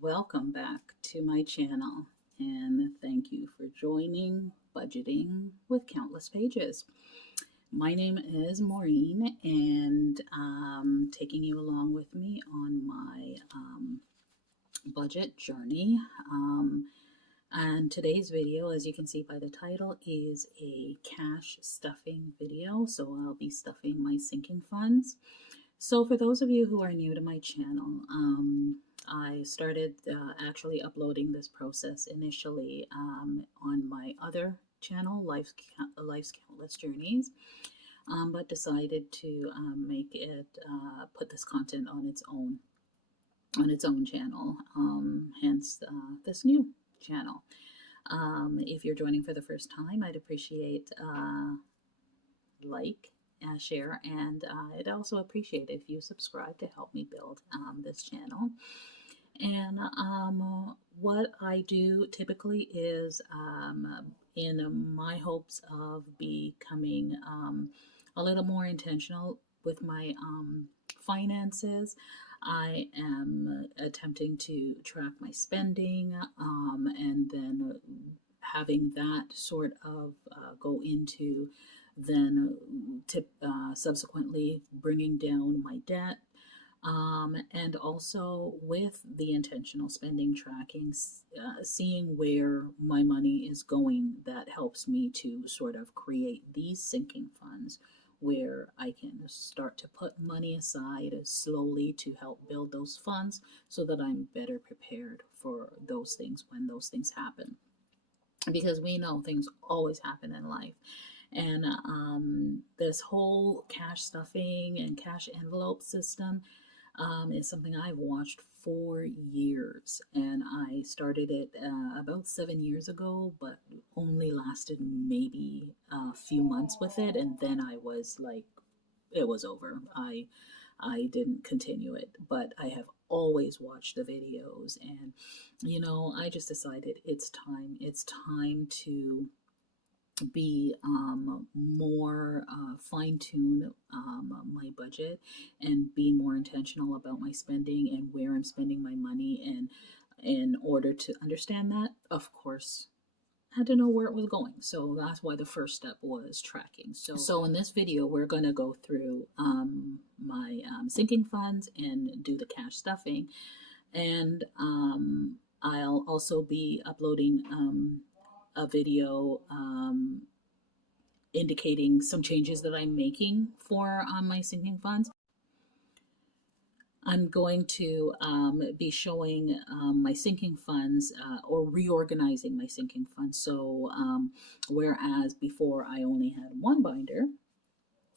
Welcome back to my channel and thank you for joining Budgeting with Countless Pages. My name is Maureen and taking you along with me on my budget journey. And today's video, as you can see by the title, is a cash stuffing video. So I'll be stuffing my sinking funds. So for those of you who are new to my channel, I started actually uploading this process initially on my other channel, Life's Countless Journeys, but decided to make it, put this content on its own channel, hence this new channel. If you're joining for the first time, I'd appreciate share, and I'd also appreciate if you subscribe to help me build this channel. And what I do typically is in my hopes of becoming a little more intentional with my finances, I am attempting to track my spending and then having that sort of go into then subsequently bringing down my debt, and also with the intentional spending tracking, seeing where my money is going. That helps me to sort of create these sinking funds where I can start to put money aside slowly to help build those funds so that I'm better prepared for those things when those things happen. Because we know things always happen in life. And this whole cash stuffing and cash envelope system is something I've watched for years. And I started it about 7 years ago, but only lasted maybe a few months with it. And then I was like, it was over. I didn't continue it, but I have always watched the videos. And, you know, I just decided it's time. It's time to be more fine-tune my budget and be more intentional about my spending and where I'm spending my money. And in order to understand that, of course, I had to know where it was going. So that's why the first step was tracking. So in this video, we're going to go through my sinking funds and do the cash stuffing. And I'll also be uploading a video indicating some changes that I'm making for my sinking funds. I'm going to be showing my sinking funds or reorganizing my sinking funds. So whereas before I only had one binder,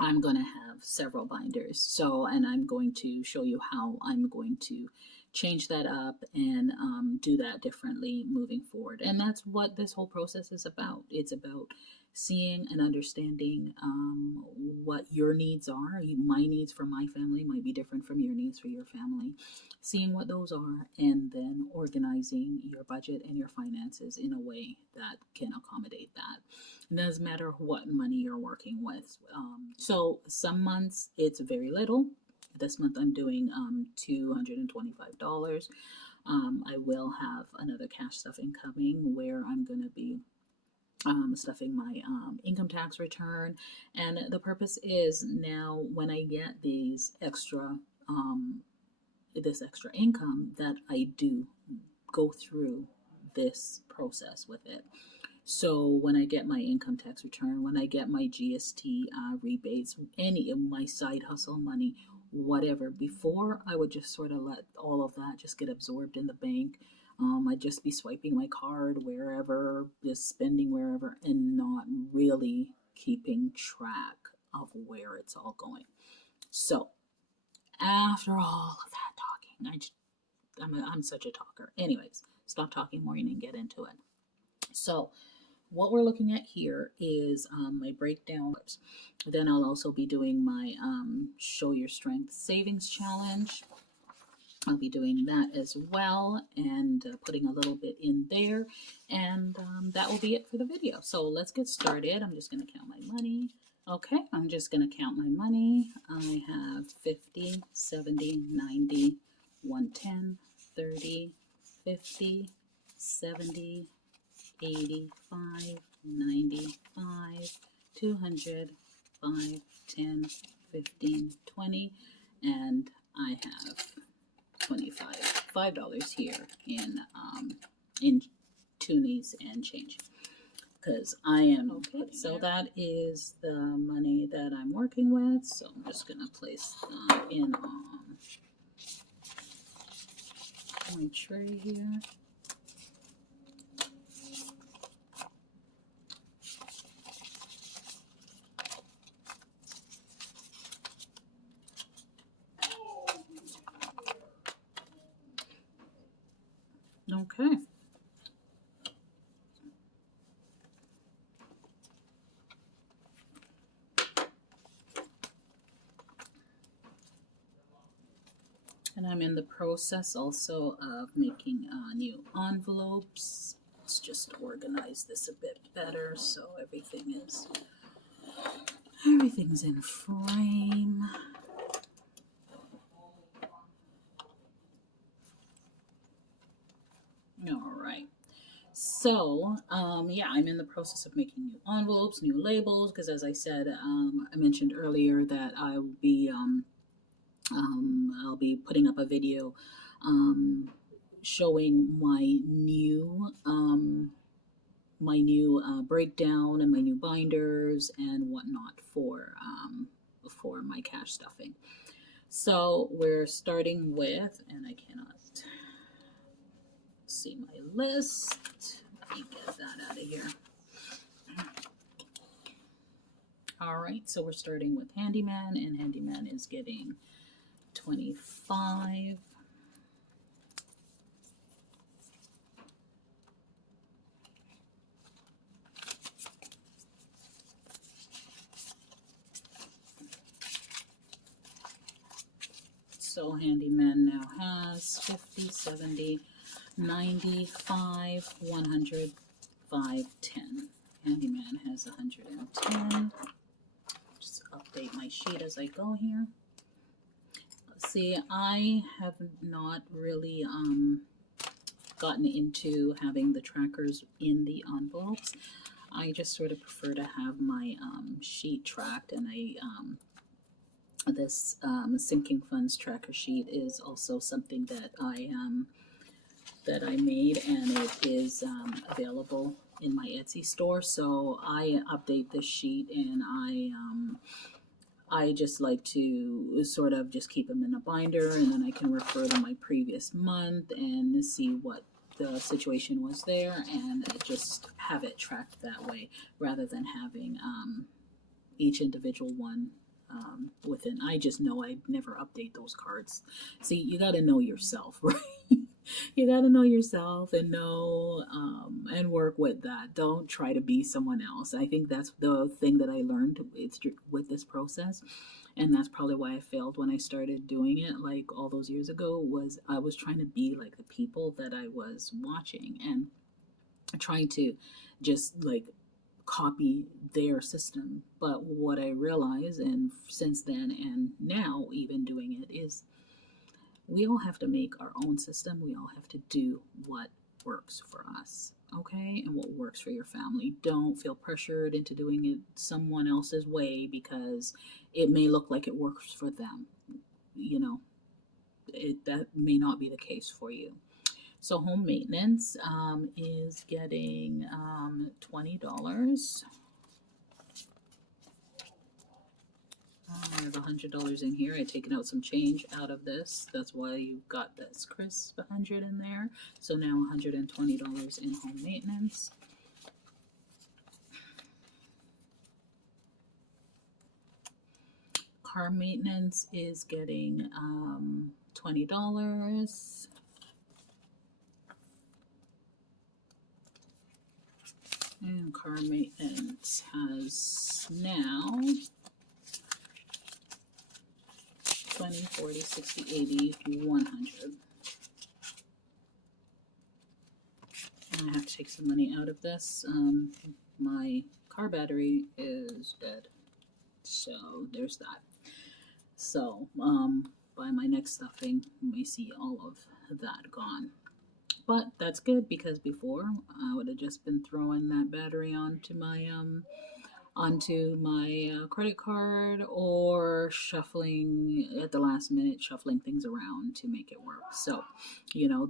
I'm going to have several binders. So, and I'm going to show you how I'm going to change that up and do that differently moving forward. And that's what this whole process is about. It's about seeing and understanding what your needs are. My needs for my family might be different from your needs for your family. Seeing what those are and then organizing your budget and your finances in a way that can accommodate that. It doesn't matter what money you're working with. So some months it's very little. This month I'm doing $225. I will have another cash stuffing coming where I'm going to be stuffing my income tax return. And the purpose is now when I get these extra this extra income, that I do go through this process with it. So when I get my income tax return, when I get my GST rebates, any of my side hustle money, whatever, before I would just sort of let all of that just get absorbed in the bank. I'd just be swiping my card wherever, just spending wherever, and not really keeping track of where it's all going. So after all of that talking, I'm such a talker. Anyways, stop talking, Maureen, and get into it. So what we're looking at here is my breakdown. Then I'll also be doing my Show Your Strength Savings Challenge. I'll be doing that as well and putting a little bit in there. And that will be it for the video. So let's get started. I'm just going to count my money. Okay, I'm just going to count my money. I have 50, 70, 90, 110, 30, 50, 70, 85, 95, 200, 5, 10, 15, 20, and I have $5 here in toonies and change, because I am okay. So that is the money that I'm working with. So I'm just gonna place that in my tray here. Okay. And I'm in the process also of making new envelopes. Let's just organize this a bit better so everything's in frame. All right. So, yeah, I'm in the process of making new envelopes, new labels, because as I said, I mentioned earlier that I'll be putting up a video showing my new breakdown and my new binders and whatnot for my cash stuffing. So we're starting with, and I cannot see my list. Let me get that out of here. All right, so we're starting with Handyman, and Handyman is getting 25. So Handyman now has 50, 70, 95, 100, 5, 10. Handyman has 110. Just update my sheet as I go here. See, I have not really gotten into having the trackers in the envelopes. I just sort of prefer to have my sheet tracked, and this sinking funds tracker sheet is also something that I made, and it is available in my Etsy store. So I update this sheet, and I just like to sort of just keep them in a binder, and then I can refer to my previous month and see what the situation was there, and just have it tracked that way rather than having each individual one within. I just know I never update those cards. See, you got to know yourself, right? You got to know yourself and know and work with that. Don't try to be someone else. I think that's the thing that I learned with this process, and that's probably why I failed when I started doing it like all those years ago. Was I was trying to be like the people that I was watching and trying to just like copy their system. But what I realize, and since then and now even doing it, is we all have to make our own system. We all have to do what works for us, okay? And what works for your family. Don't feel pressured into doing it someone else's way because it may look like it works for them. You know, that may not be the case for you. So home maintenance is getting $20. There's $100 in here. I've taken out some change out of this. That's why you've got this crisp 100 in there. So now $120 in home maintenance. Car maintenance is getting $20. And car maintenance has now 20, 40, 60, 80, 100. And I have to take some money out of this. My car battery is dead. So there's that. So by my next stuffing, you may see all of that gone. But that's good because before I would have just been throwing that battery onto my credit card or shuffling at the last minute, shuffling things around to make it work. So,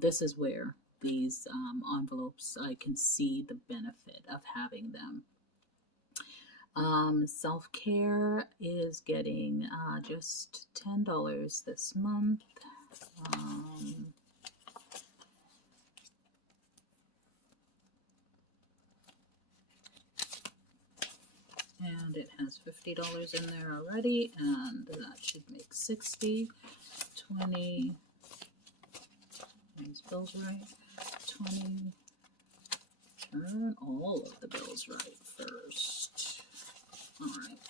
this is where these envelopes, I can see the benefit of having them. Self care is getting just $10 this month. Um, and it has $50 in there already, and that should make 60, 20. These bills right. 20. Turn all of the bills right first. All right.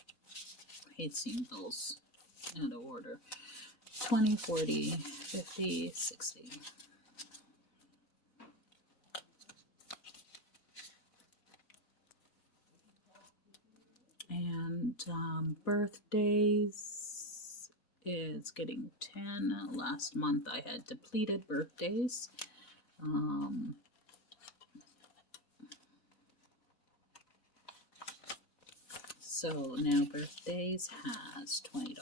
I hate seeing bills out of order. 20, 40, 50, 60. And birthdays is getting 10. Last month I had depleted birthdays. So now birthdays has $20.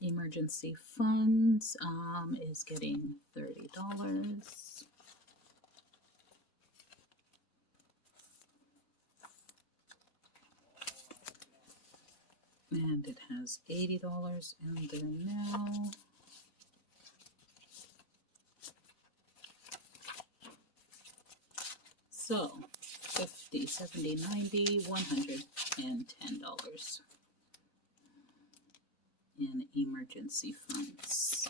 Emergency funds is getting $30. And it has $80 in there now. So 50, 70, 90, $110 in emergency funds.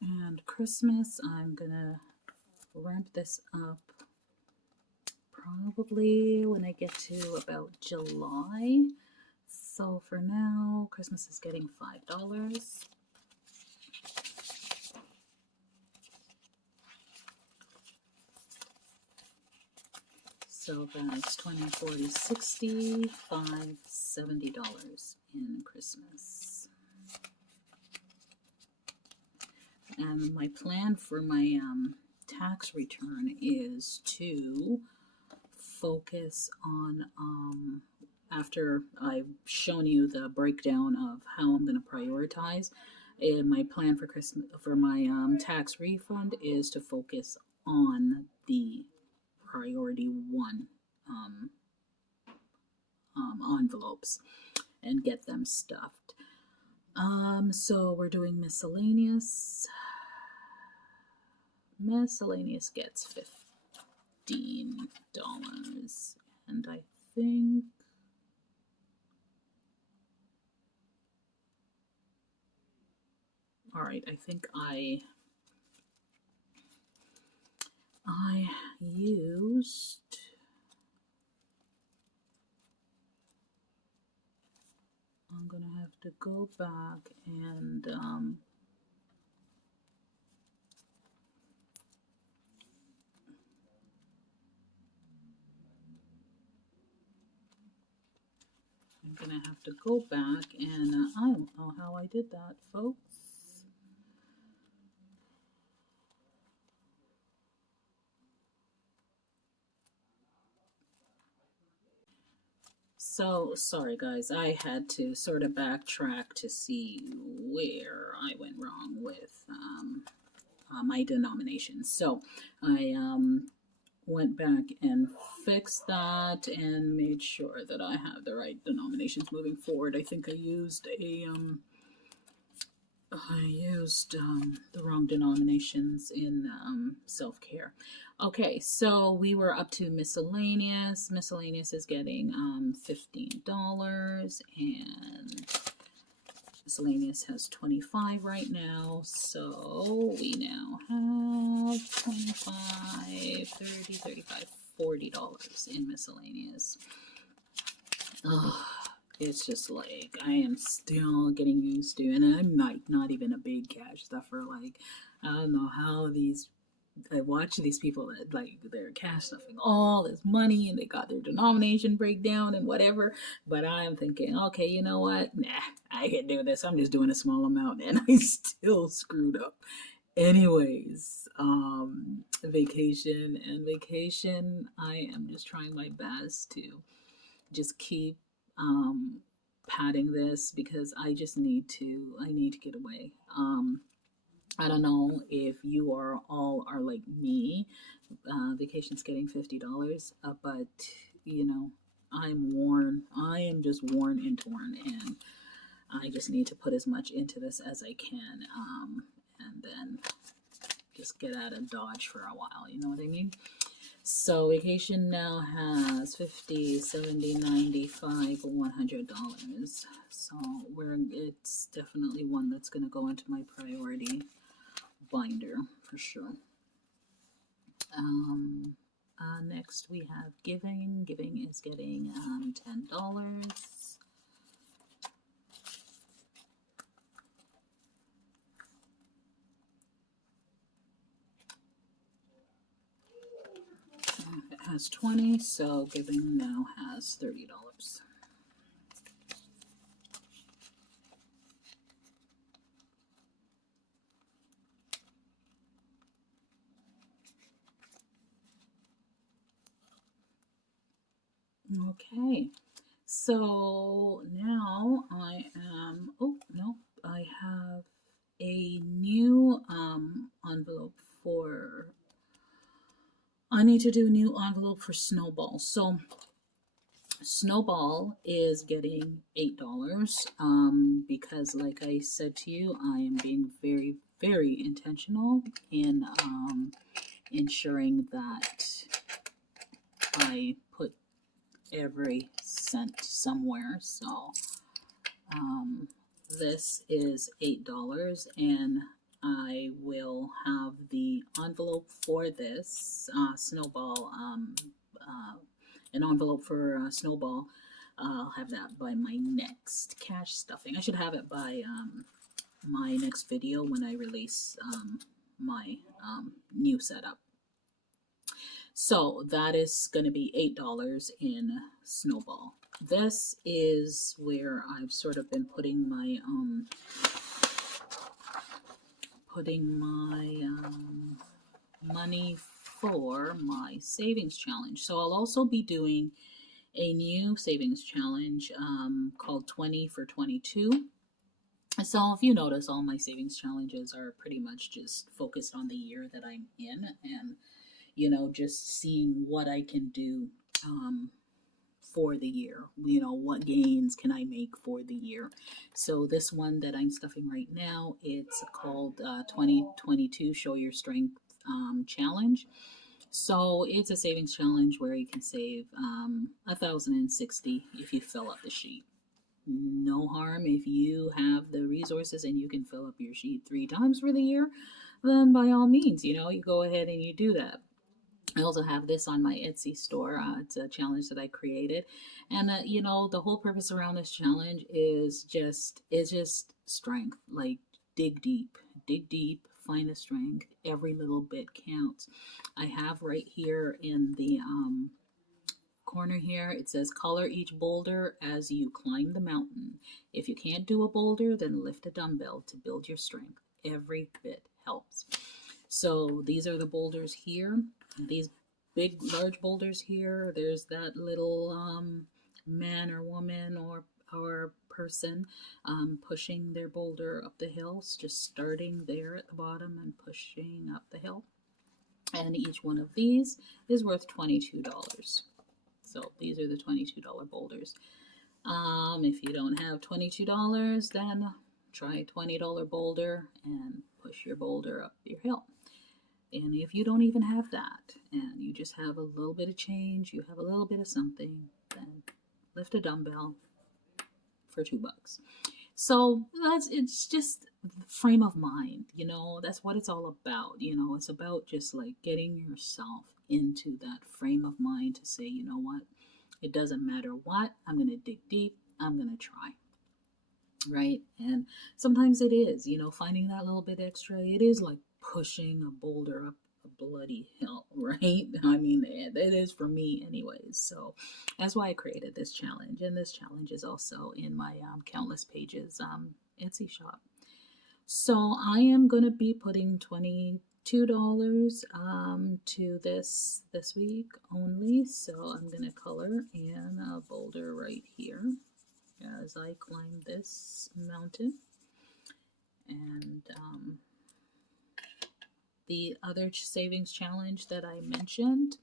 And Christmas, I'm gonna ramp this up probably when I get to about July. So for now, Christmas is getting $5. So that's 20, 40, 60, $5, $70 in Christmas. And my plan for my tax return is to focus on, after I've shown you the breakdown of how I'm going to prioritize, and my plan for Christmas for my tax refund is to focus on the priority one envelopes and get them stuffed. So we're doing miscellaneous. Miscellaneous gets $15, and I think all right, I think I used I'm gonna have to go back and I'm gonna have to go back and I don't know how I did that, folks. So, sorry guys, I had to sort of backtrack to see where I went wrong with my denominations. So, I went back and fixed that and made sure that I have the right denominations moving forward. I think I used the wrong denominations in self-care. Okay, so we were up to miscellaneous. Miscellaneous is getting $15, and miscellaneous has 25 right now. So we now have 25, 30, 35, $40 in miscellaneous. Ugh. It's just like I am still getting used to, and I'm like not even a big cash stuffer. Like I don't know how these I watch these people that like they're cash stuffing all this money and they got their denomination breakdown and whatever. But I'm thinking, okay, you know what? Nah, I can do this. I'm just doing a small amount and I still screwed up. Anyways, vacation and vacation. I am just trying my best to just keep um, padding this because I just need to. I need to get away. I don't know if you are all are like me. Vacation's getting $50, but you know, I'm worn. I am just worn and torn, and I just need to put as much into this as I can, and then just get out of Dodge for a while. You know what I mean? So vacation now has 50, 70, 95, $100. So it's definitely one that's going to go into my priority binder for sure. Um, Next we have giving. Giving is getting $10. It has 20, so giving now has $30. Okay, so now I am, oh no, I have a new envelope for, I need to do a new envelope for Snowball. So Snowball is getting $8 because, like I said to you, I am being very, very intentional in ensuring that I put every cent somewhere. So um, this is $8, and I will have the envelope for this Snowball. An envelope for Snowball. I'll have that by my next cash stuffing. I should have it by my next video when I release my new setup. So that is going to be $8 in Snowball. This is where I've sort of been putting my money for my savings challenge. So I'll also be doing a new savings challenge called 20 for 22. So if you notice, all my savings challenges are pretty much just focused on the year that I'm in, and you know, just seeing what I can do for the year. You know, what gains can I make for the year? So this one that I'm stuffing right now, it's called 2022 Show Your Strength Challenge. So it's a savings challenge where you can save 1,060 if you fill up the sheet. No harm if you have the resources and you can fill up your sheet 3 times for the year, then by all means, you know, you go ahead and you do that. I also have this on my Etsy store. It's a challenge that I created, and you know, the whole purpose around this challenge is just strength. Like dig deep, find the strength. Every little bit counts. I have right here in the corner here, it says color each boulder as you climb the mountain. If you can't do a boulder, then lift a dumbbell to build your strength. Every bit helps. So these are the boulders here. These big, large boulders here. There's that little man or woman or person pushing their boulder up the hill, just starting there at the bottom and pushing up the hill. And each one of these is worth $22. So these are the $22 boulders. If you don't have $22, then try a $20 boulder and push your boulder up your hill. And if you don't even have that, and you just have a little bit of change, you have a little bit of something, then lift a dumbbell for $2. So it's just frame of mind, you know, that's what it's all about. You know, it's about just like getting yourself into that frame of mind to say, you know what, it doesn't matter what, I'm going to dig deep, I'm going to try. Right? And sometimes it is, you know, finding that little bit extra, it is like pushing a boulder up bloody hell, right? I mean, it is for me anyways. So that's why I created this challenge. And this challenge is also in my Countless Pages Etsy shop. So I am going to be putting $22 to this week only. So I'm going to color in a boulder right here as I climb this mountain. And the other savings challenge that I mentioned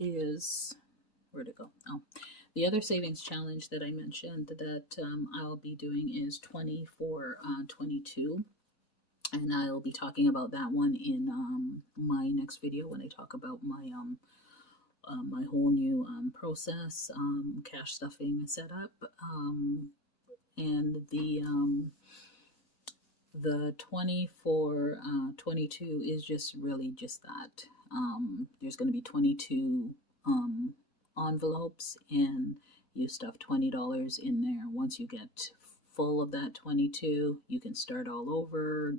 is, where'd it go? Oh, the other savings challenge that I mentioned that I'll be doing is 20 for 22. And I'll be talking about that one in my next video when I talk about my whole new process, cash stuffing setup, and the 20 for 22 is just really just that. There's going to be 22 envelopes, and you stuff $20 in there. Once you get full of that 22, you can start all over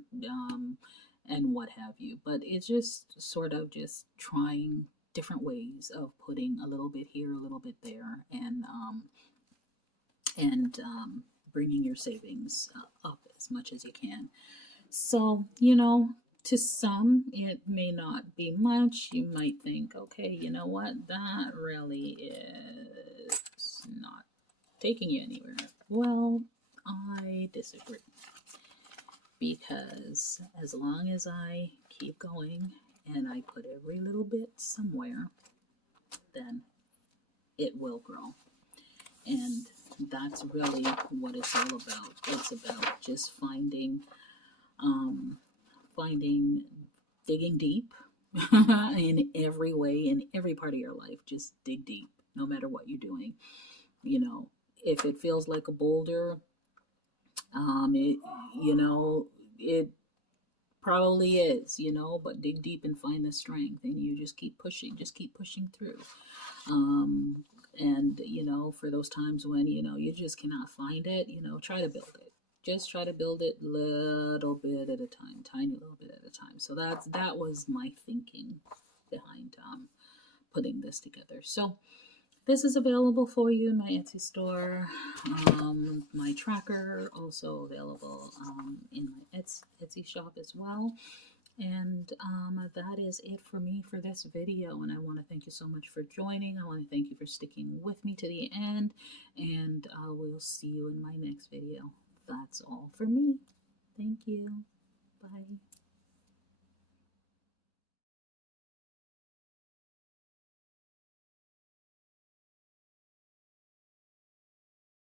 and what have you. But it's just sort of just trying different ways of putting a little bit here, a little bit there, and bringing your savings up as much as you can. So, to some, it may not be much. You might think, okay, you know what? That really is not taking you anywhere. Well, I disagree. Because as long as I keep going and I put every little bit somewhere, then it will grow. And that's really what it's all about. It's about just finding, digging deep in every way, in every part of your life. Just dig deep, no matter what you're doing. If it feels like a boulder, it probably is, but dig deep and find the strength, and you just keep pushing through. And for those times when you just cannot find it, try to build it. Just try to build it little bit at a time, tiny little bit at a time. So that was my thinking behind putting this together. So this is available for you in my Etsy store. My tracker also available in my Etsy shop as well. And that is it for me for this video. And I want to thank you so much for joining. I want to thank you for sticking with me to the end. And we'll see you in my next video. That's all for me. Thank you.